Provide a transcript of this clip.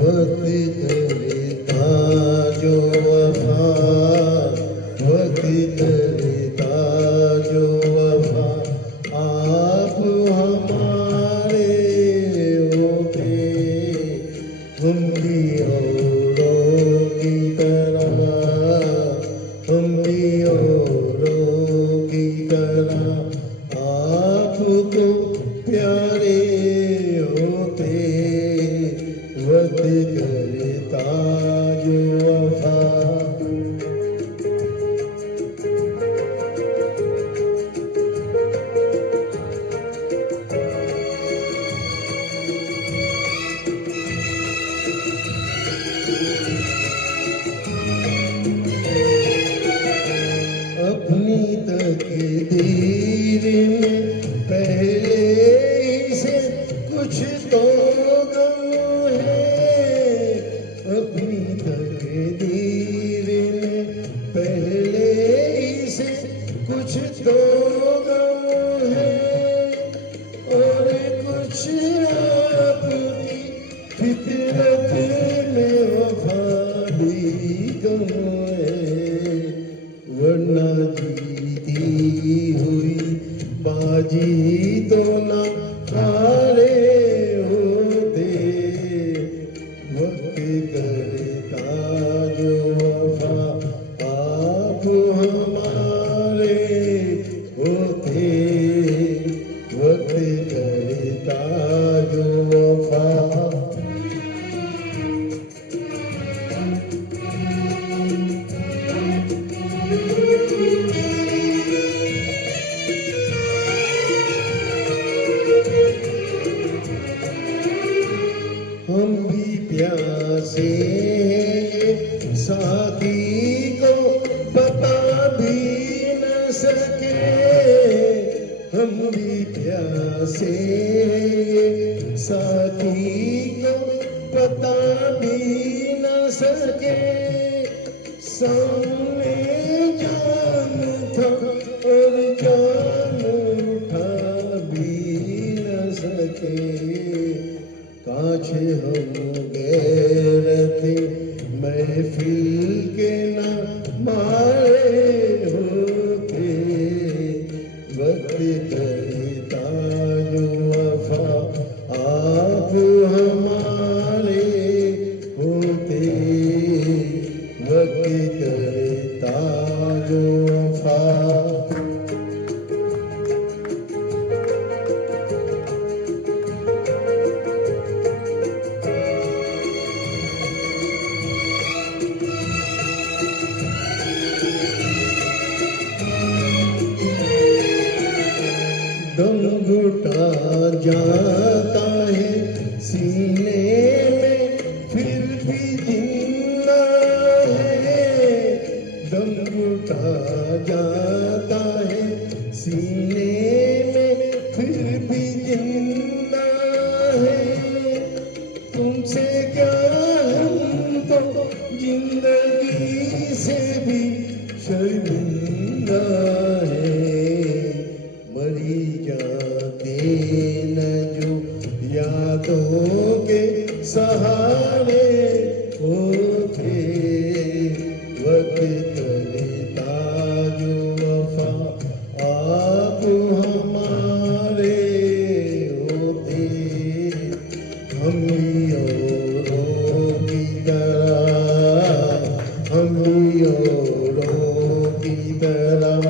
वक्त करता जो वफा, वक्त करता जो वफा, आप हमारे होते हम भी औरों की तरह, हम भी औरों की तरह आपको प्यारे होते, वक्त करता जो वफा। अपनी तकदीर में पहले से कुछ तो गम है, अपनी तकदीर में पहले से कुछ तो गम है, और कुछ आपकी फितरत में वफा भी गम है, वरना जीती हुई बाजी तो ना हारे होते, वक्त करता जो वफा, आप हमारे होते, वक्त करता जो वफा। हम भी प्यासे हैं, साथी को बता भी न सके, हम भी प्यासे हैं, साथी को पता भी न सके, सामने जान था और जान उठा भी न सके, काश हम गैरते महफिल के ना मारे होते, वक्त करता जो वफा, आप हमारे होते, वक्त करता जो वफा। दम घुटा जाता है सीने में फिर भी जिंदा है, दम घुटा जाता है सीने में फिर भी जिंदा है, तुमसे क्या हम तो जिंदगी से भी शर्मिंदा है, मरी जाते न जो यादों के सहारे होते, वक्त करता जो वफा, आप हमारे होते, हम भी औरों की तरह, हम भी औरों की तरह